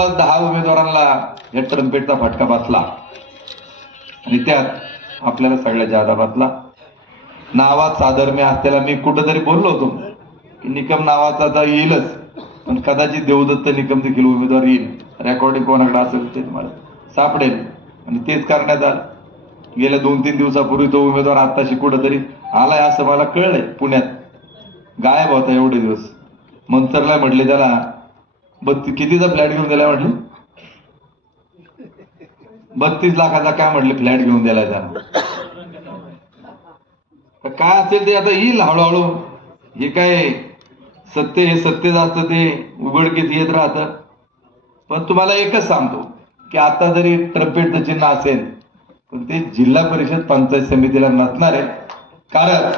दहा उमेदवारांना या ट्रम्पेटचा फटका बसला आणि त्यात आपल्याला सगळ्या जादा बसला नावात साधर्म्य असल्याला मी कुठंतरी बोललो होतो निकम नावाचा तर येईलच पण कदाचित देवदत्त निकम देखील उमेदवार येईल रेकॉर्डिंग कोणाकडे असेल ते तुम्हाला सापडेल आणि तेच करण्यात आलं गेल्या दोन तीन दिवसापूर्वी तो उमेदवार आत्ताशी तरी आलाय असं मला कळलंय पुण्यात गायब होता एवढे दिवस मंत्रालय म्हटले त्याला बत्ती कितीचा फ्लॅट घेऊन दिला म्हटलं बत्तीस लाखाचा काय म्हटलं फ्लॅट घेऊन दिला तर काय असेल ते आता येईल हळूहळू हे काय सत्य हे सत्य जास्त ते उघडकीत येत राहत पण तुम्हाला एकच सांगतो की आता जरी ट्रपेटचं चिन्ह असेल पण ते जिल्हा परिषद पंचायत समितीला नसणार आहे कारण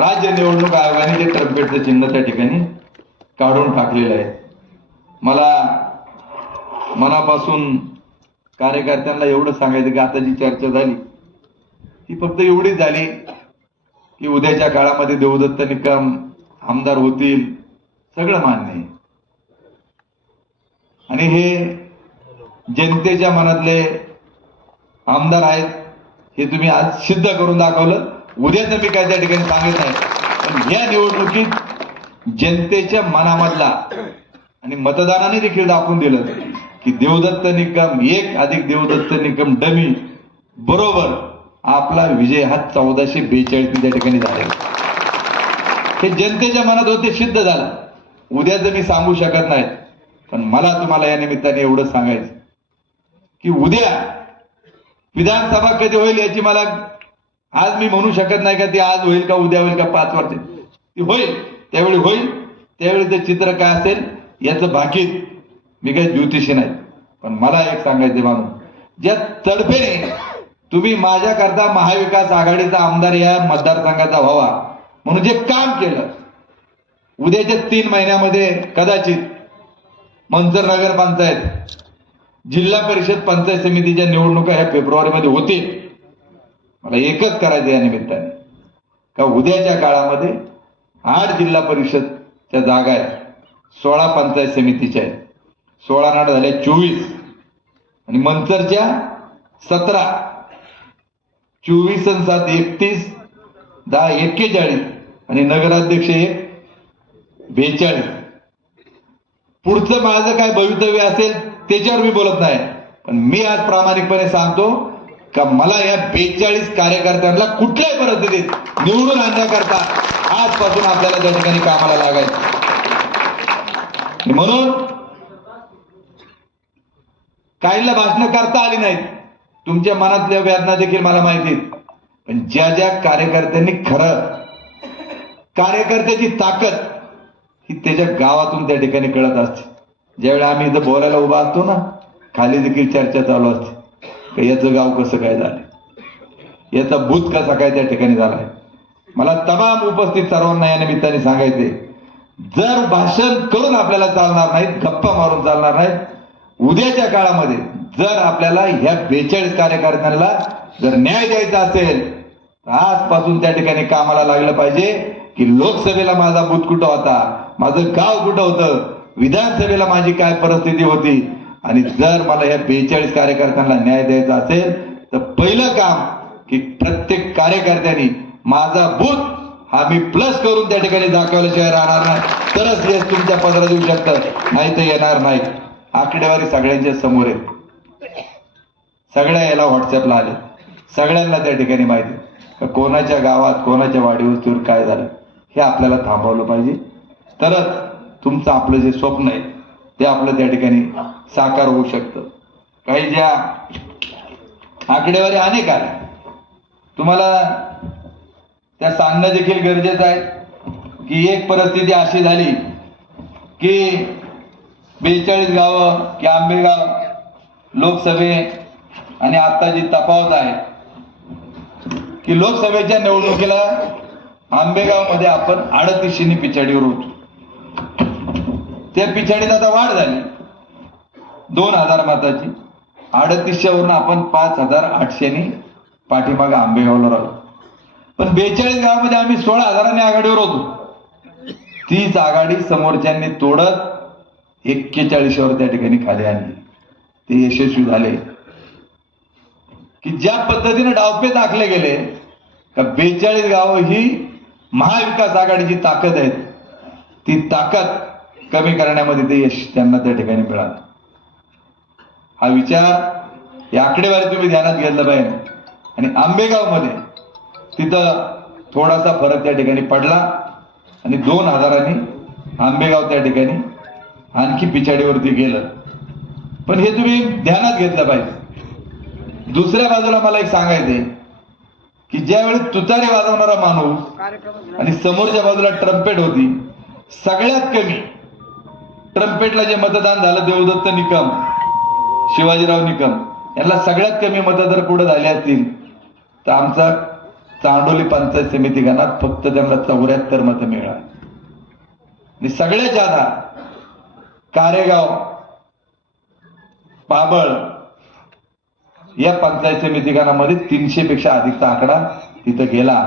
राज्य निवडणूक आयोगाने ते ट्रपेटचं चिन्ह त्या ठिकाणी काढून टाकलेलं आहे मला मनापासून कार्यकर्त्यांना एवढं सांगायचं की आता जी चर्चा झाली ती फक्त एवढीच झाली की उद्याच्या काळामध्ये देवदत्त निकम आमदार होतील सगळं मान्य आहे आणि हे जनतेच्या मनातले आमदार आहेत हे तुम्ही आज सिद्ध करून दाखवलं उद्याचं मी काय त्या ठिकाणी सांगितलं नाही पण या निवडणुकीत जनतेच्या मनामधला आणि मतदानाने देखील दाखवून दिलं की देवदत्त निकम एक अधिक देवदत्त निकम डमी बरोबर आपला विजय हा चौदाशे बेचाळीस त्या ठिकाणी झाला हे जनतेच्या मनात होते सिद्ध झालं उद्या जर मी सांगू शकत नाही पण मला तुम्हाला या निमित्ताने एवढं सांगायचं की उद्या विधानसभा कधी होईल याची मला आज मी म्हणू शकत नाही का ती आज होईल का उद्या होईल का पाच वर्ष ती होईल त्यावेळी होईल त्यावेळी ते चित्र काय असेल याचं भाकीत मी काही ज्योतिषी नाही पण मला एक सांगायचं माणूस ज्या तडफेने तुम्ही माझ्याकरता महाविकास आघाडीचा आमदार या मतदारसंघाचा व्हावा म्हणून जे काम केलं उद्याच्या तीन महिन्यामध्ये कदाचित मंचर नगर पंचायत जिल्हा परिषद पंचायत समितीच्या निवडणुका ह्या फेब्रुवारीमध्ये होतील मला एकच करायचं या निमित्ताने का उद्याच्या काळामध्ये आठ जिल्हा परिषदच्या जागा आहेत सोळा पंचायत समितीच्या आहेत सोळा नाट झाले चोवीस आणि मंचरच्या सतरा चोवीस आणि सात एकतीस दहा एक्केचाळीस आणि नगराध्यक्ष एक बेचाळीस पुढचं माझं काय भवितव्य असेल त्याच्यावर मी बोलत नाही पण मी आज प्रामाणिकपणे सांगतो का मला या बेचाळीस कार्यकर्त्यांना कुठल्याही परिस्थितीत निवडून आणण्याकरता आजपासून आपल्याला त्या ठिकाणी कामाला लागायचं म्हणून काहीला भाषणं करता आली नाहीत तुमच्या मनातल्या वेदना देखील मला माहिती पण ज्या ज्या कार्यकर्त्यांनी खरं कार्यकर्त्याची ताकद ही त्याच्या गावातून त्या ठिकाणी कळत असते ज्यावेळी आम्ही इथं बोलायला उभा असतो ना खाली देखील चर्चा चालू असते का याचं गाव कसं काय झालं याचा भूत कसा काय त्या ठिकाणी झालाय मला तमाम उपस्थित सर्वांना या निमित्ताने सांगायचे जर भाषण करून आपल्याला चालणार नाहीत गप्पा मारून चालणार नाहीत उद्याच्या काळामध्ये जर आपल्याला ह्या बेचाळीस कार्यकर्त्यांना जर न्याय द्यायचा असेल तर आजपासून त्या ठिकाणी कामाला लागलं पाहिजे की लोकसभेला माझा बुथ कुठं होता माझं गाव कुठं होतं विधानसभेला माझी काय परिस्थिती होती आणि जर मला ह्या बेचाळीस कार्यकर्त्यांना न्याय द्यायचा असेल तर पहिलं काम की प्रत्येक कार्यकर्त्यांनी माझा बूथ हा मी प्लस करून त्या ठिकाणी दाखवल्याशिवाय राहणार नाही तरच येस तुमच्या पदरात येऊ शकतात नाही तर येणार नाही आकडेवारी सगळ्यांच्या समोर आहे सगळ्या याला व्हॉट्सअपला आले सगळ्यांना त्या ठिकाणी माहिती कोणाच्या गावात कोणाच्या वाडीवस्तीवर काय झालं हे आपल्याला थांबवलं पाहिजे तरच तुमचं आपलं जे स्वप्न आहे ते आपलं त्या ठिकाणी साकार होऊ शकतं काही ज्या आकडेवारी अनेक आल्या तुम्हाला त्या सांगणं देखील गरजेचं आहे की एक परिस्थिती अशी झाली की बेचाळीस गाव की आंबेगाव लोकसभे आणि आता जी तफावत आहे की लोकसभेच्या निवडणुकीला आंबेगावमध्ये आपण आडतीशीने पिछाडीवर होतो त्या पिछाडीत आता वाढ झाली दोन हजार मताची अडतीसशे वरून आपण पाच हजार आठशेनी पाठीमागे आंबेगावला राहतो पण बेचाळीस गावामध्ये आम्ही सोळा हजारांनी आघाडीवर होतो तीच आघाडी समोरच्यांनी तोडत एक्केचाळीसवर त्या ठिकाणी खाली आणली ते यशस्वी झाले की ज्या पद्धतीने डावपे दाखले गेले का बेचाळीस गावं ही महाविकास आघाडीची ताकद आहे ती ताकद कमी करण्यामध्ये ते यश त्यांना त्या ठिकाणी मिळालं हा विचार या आकडेवारी तुम्ही ध्यानात घेतला पाहिजे आणि आंबेगावमध्ये तिथं थोडासा फरक त्या ठिकाणी पडला आणि दोन हजारांनी आंबेगाव त्या ठिकाणी आणखी पिछाडीवरती गेलं पण हे तुम्ही ध्यानात घेतलं पाहिजे दुसऱ्या बाजूला मला एक सांगायचंय की ज्यावेळी तुतारे वाजवणारा माणूस आणि समोरच्या बाजूला ट्रम्पेट होती सगळ्यात कमी ट्रम्पेटला जे मतदान झालं देवदत्त निकम शिवाजीराव निकम यांना सगळ्यात कमी मतदार कुठं झाले असतील तर आमचा चांडोली पंचायत समिती गणात फक्त त्यांना चौऱ्याहत्तर मत मिळाली आणि सगळ्यात जादा कारेगाव पाबळ या पंचायत समिती गणामध्ये तीनशे पेक्षा अधिकचा आकडा तिथं गेला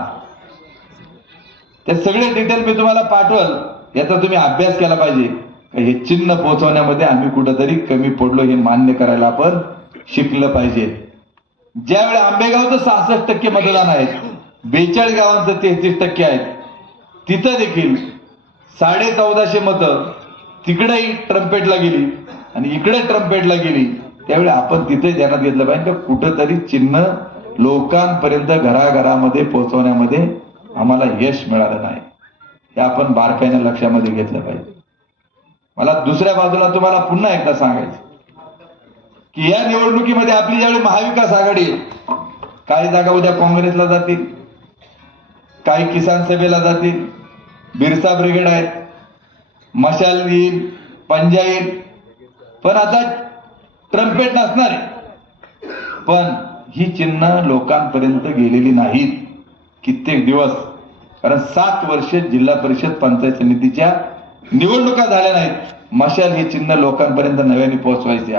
ते सगळे डिटेल मी तुम्हाला पाठवल याचा तुम्ही अभ्यास केला पाहिजे हे चिन्ह पोहोचवण्यामध्ये आम्ही कुठंतरी कमी पडलो हे मान्य करायला आपण शिकलं पाहिजे ज्यावेळी आंबेगावचं सहासष्ट टक्के मतदान आहे बेचाळीस गावांचं तेहतीस टक्के आहेत तिथं देखील साडे चौदाशे मतं तिकडेही ट्रम्पेटला गेली आणि इकडे ट्रम्पेटला गेली त्यावेळी आपण तिथे ध्यानात घेतलं पाहिजे कुठंतरी चिन्ह लोकांपर्यंत घराघरामध्ये पोहोचवण्यामध्ये आम्हाला यश मिळालं नाही हे आपण बारकाईने लक्षामध्ये घेतलं पाहिजे मला दुसऱ्या बाजूला तुम्हाला पुन्हा एकदा सांगायचं की या निवडणुकीमध्ये आपली ज्यावेळी महाविकास आघाडी काही जागा उद्या काँग्रेसला जातील काही किसान सभेला जातील बिरसा ब्रिगेड आहेत मशाल येईल पंजा येईल पण आता ट्रम्पेट नसणार पण ही चिन्ह लोकांपर्यंत गेलेली नाहीत कित्येक दिवस कारण सात वर्षे जिल्हा परिषद पंचायत समितीच्या निवडणुका झाल्या नाहीत मशाल ही चिन्ह लोकांपर्यंत नव्याने पोहोचवायची